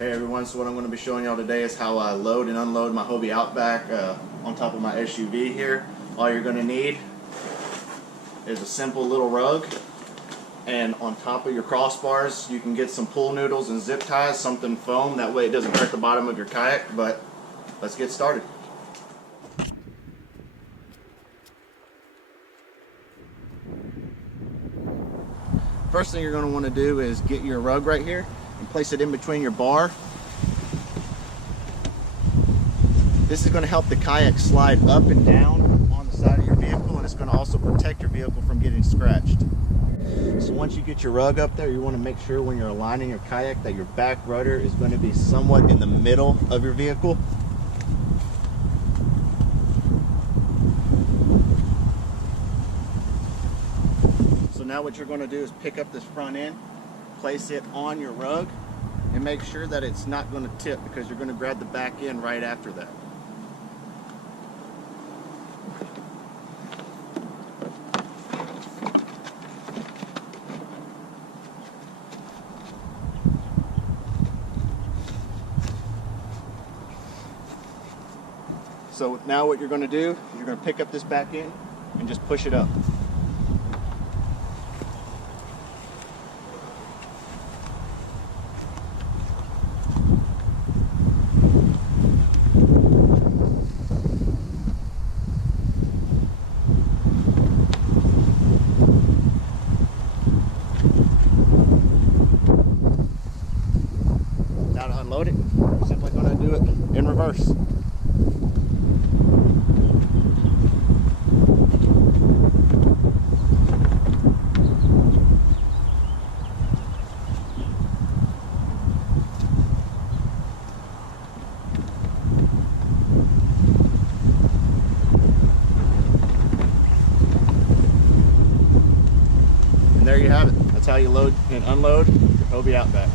Hey everyone, so what I'm going to be showing y'all today is how I load and unload my Hobie Outback on top of my SUV here. All you're going to need is a simple little rug, and on top of your crossbars you can get some pool noodles and zip ties, something foam, that way it doesn't hurt the bottom of your kayak. But let's get started. First thing you're going to want to do is get your rug right here and place it in between your bar. This is going to help the kayak slide up and down on the side of your vehicle, and it's going to also protect your vehicle from getting scratched. So once you get your rug up there, you want to make sure when you're aligning your kayak that your back rudder is going to be somewhat in the middle of your vehicle. So now what you're going to do is pick up this front end, place it on your rug, and make sure that it's not going to tip, because you're going to grab the back end right after that. So now what you're going to do is you're going to pick up this back end and just push it up. Now to unload it, we're simply going to do it in reverse. And there you have it. That's how you load and unload your Hobie Outback.